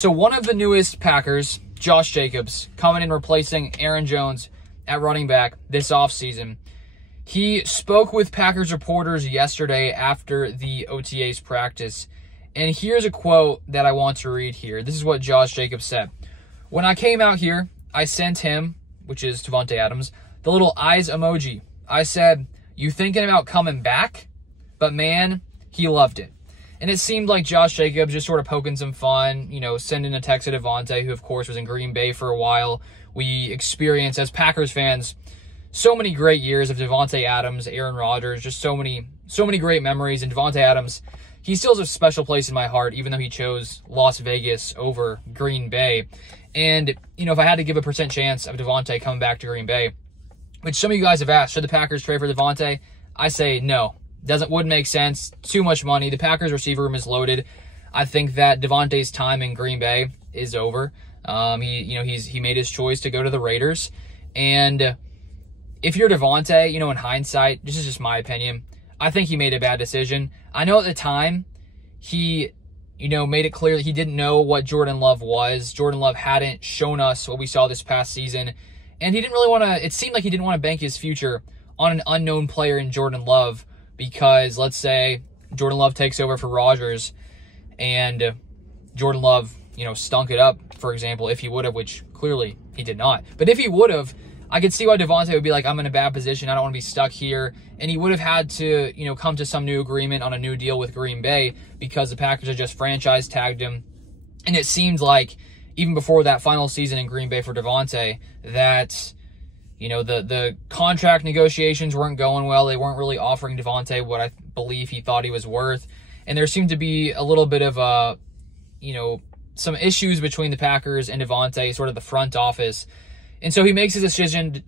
So one of the newest Packers, Josh Jacobs, coming in replacing Aaron Jones at running back this offseason. He spoke with Packers reporters yesterday after the OTAs practice. And here's a quote that I want to read here. This is what Josh Jacobs said. "When I came out here, I sent him," which is Davante Adams, "the little eyes emoji. I said, 'You thinking about coming back?' But man, he loved it." And it seemed like Josh Jacobs just sort of poking some fun, sending a text to Davante, who of course was in Green Bay for a while. We experienced as Packers fans so many great years of Davante Adams, Aaron Rodgers, just so many great memories. And Davante Adams, he still has a special place in my heart, even though he chose Las Vegas over Green Bay. And, if I had to give a percent chance of Davante coming back to Green Bay, which some of you guys have asked, should the Packers trade for Davante? I say no. Wouldn't make sense. Too much money. The Packers receiver room is loaded. I think that Davante's time in Green Bay is over. He made his choice to go to the Raiders. And if you're Davante, in hindsight, this is just my opinion, I think he made a bad decision. I know at the time he, made it clear that he didn't know what Jordan Love was. Jordan Love hadn't shown us what we saw this past season. And he didn't really want to, it seemed like he didn't want to bank his future on an unknown player in Jordan Love, because let's say Jordan Love takes over for Rodgers and Jordan Love, stunk it up, for example, if he would have, which clearly he did not. But if he would have, I could see why Davante would be like, I'm in a bad position. I don't want to be stuck here. And he would have had to, come to some new agreement on a new deal with Green Bay, because the Packers had just franchise tagged him. And it seemed like even before that final season in Green Bay for Davante that, the contract negotiations weren't going well. They weren't really offering Davante what I believe he thought he was worth. And there seemed to be a little bit of, some issues between the Packers and Davante, sort of the front office. And so he makes his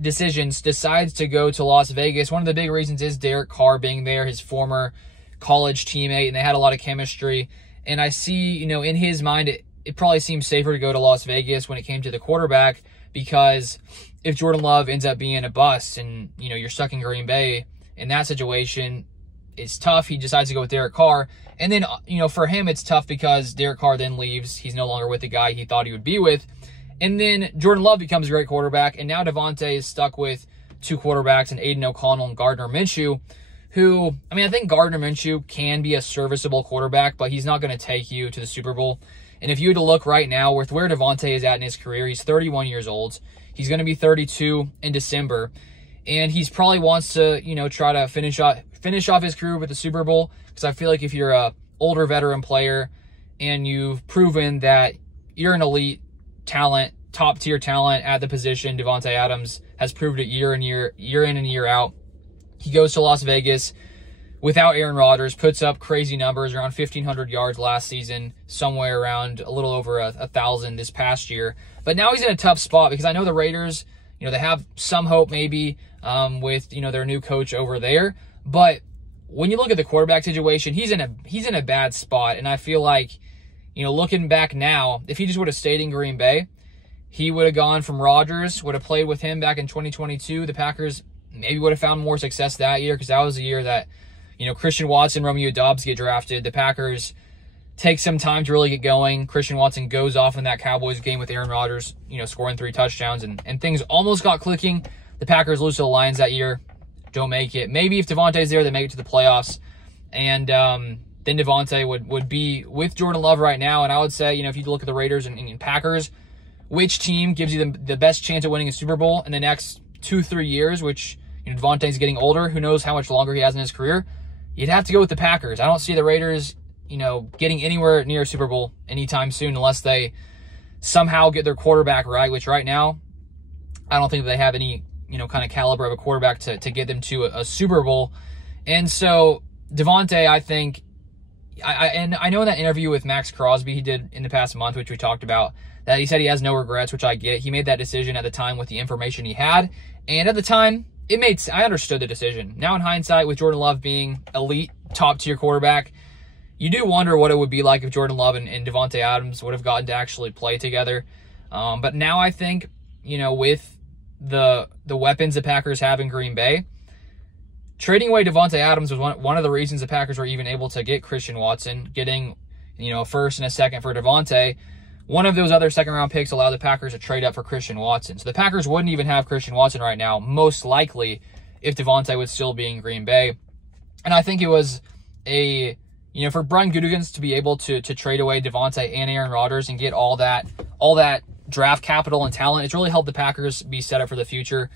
decisions, decides to go to Las Vegas. One of the big reasons is Derek Carr being there, his former college teammate, and they had a lot of chemistry. And I see, in his mind, it probably seems safer to go to Las Vegas when it came to the quarterback, because if Jordan Love ends up being a bust and, you're stuck in Green Bay, in that situation, it's tough. He decides to go with Derek Carr. And then, for him, it's tough because Derek Carr then leaves. He's no longer with the guy he thought he would be with. And then Jordan Love becomes a great quarterback. And now Davante is stuck with two quarterbacks, and Aiden O'Connell and Gardner Minshew, who, I think Gardner Minshew can be a serviceable quarterback, but he's not going to take you to the Super Bowl. And if you were to look right now with where Davante is at in his career, he's 31 years old. He's going to be 32 in December. And he's probably wants to, try to finish off his career with the Super Bowl, because I feel like if you're a older veteran player and you've proven that you're an elite talent, top-tier talent at the position, Davante Adams has proved it year in and year out. He goes to Las Vegas without Aaron Rodgers, puts up crazy numbers, around 1,500 yards last season, somewhere around a little over 1,000 this past year. But now he's in a tough spot, because I know the Raiders, they have some hope maybe with, their new coach over there. But when you look at the quarterback situation, he's in a bad spot. And I feel like, looking back now, if he just would have stayed in Green Bay, he would have gone from Rodgers, would have played with him back in 2022. The Packers maybe would have found more success that year, because that was the year that, Christian Watson, Romeo Doubs get drafted. The Packers take some time to really get going. Christian Watson goes off in that Cowboys game with Aaron Rodgers, scoring 3 touchdowns, and things almost got clicking. The Packers lose to the Lions that year, don't make it. Maybe if Davante's there, they make it to the playoffs. And then Davante would be with Jordan Love right now. And I would say, if you look at the Raiders and Packers, which team gives you the best chance of winning a Super Bowl in the next 2-3 years, which Davante's getting older. Who knows how much longer he has in his career? You'd have to go with the Packers. I don't see the Raiders, getting anywhere near a Super Bowl anytime soon, unless they somehow get their quarterback right, which right now, I don't think they have any, kind of caliber of a quarterback to get them to a Super Bowl. And so Davante, I think, I know in that interview with Max Crosby he did in the past month, which we talked about, that he said he has no regrets, which I get. He made that decision at the time with the information he had. And at the time, I understood the decision. Now in hindsight, with Jordan Love being elite, top-tier quarterback, you do wonder what it would be like if Jordan Love and Davante Adams would have gotten to actually play together. But now I think, with the weapons the Packers have in Green Bay, trading away Davante Adams was one of the reasons the Packers were even able to get Christian Watson. Getting, a first and a second for Davante one of those other second-round picks allowed the Packers to trade up for Christian Watson. So the Packers wouldn't even have Christian Watson right now, most likely, if Davante would still be in Green Bay. And I think it was for Brian Gutekunst to be able to trade away Davante and Aaron Rodgers and get all that draft capital and talent, it's really helped the Packers be set up for the future.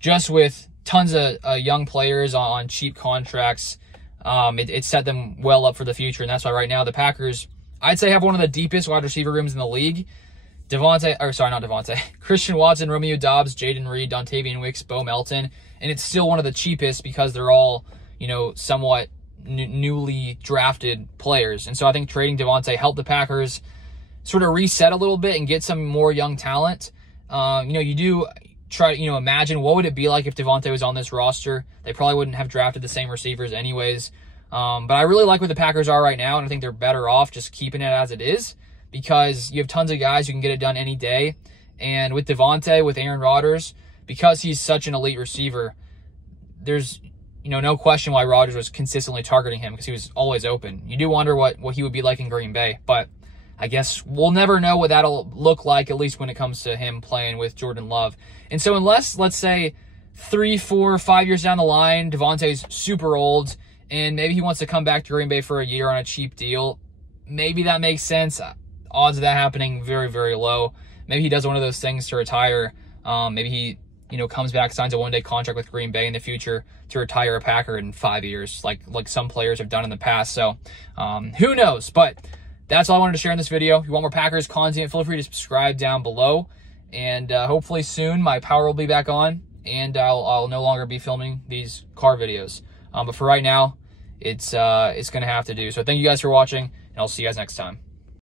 Just with tons of young players on cheap contracts, it set them well up for the future. And that's why right now the Packers, I'd say, have one of the deepest wide receiver rooms in the league. Christian Watson, Romeo Doubs, Jaden Reed, Dontavian Wicks, Bo Melton. And it's still one of the cheapest because they're all, somewhat newly drafted players. And so I think trading Davante helped the Packers sort of reset a little bit and get some more young talent. You do try to, imagine what would it be like if Davante was on this roster. They probably wouldn't have drafted the same receivers anyways. But I really like where the Packers are right now, and I think they're better off just keeping it as it is because you have tons of guys who can get it done any day. And with Davante, with Aaron Rodgers, because he's such an elite receiver, there's no question why Rodgers was consistently targeting him because he was always open. You do wonder what he would be like in Green Bay, but I guess we'll never know what that'll look like, at least when it comes to him playing with Jordan Love. And so unless, let's say, 3, 4, 5 years down the line, Davante's super old, and maybe he wants to come back to Green Bay for a year on a cheap deal, maybe that makes sense. Odds of that happening very, very low. Maybe he does one of those things to retire. Maybe he comes back, signs a one-day contract with Green Bay in the future to retire a Packer in 5 years, like some players have done in the past. So who knows? But that's all I wanted to share in this video. If you want more Packers content, feel free to subscribe down below. And hopefully soon my power will be back on, and I'll no longer be filming these car videos. But for right now, it's going to have to do. So thank you guys for watching, and I'll see you guys next time.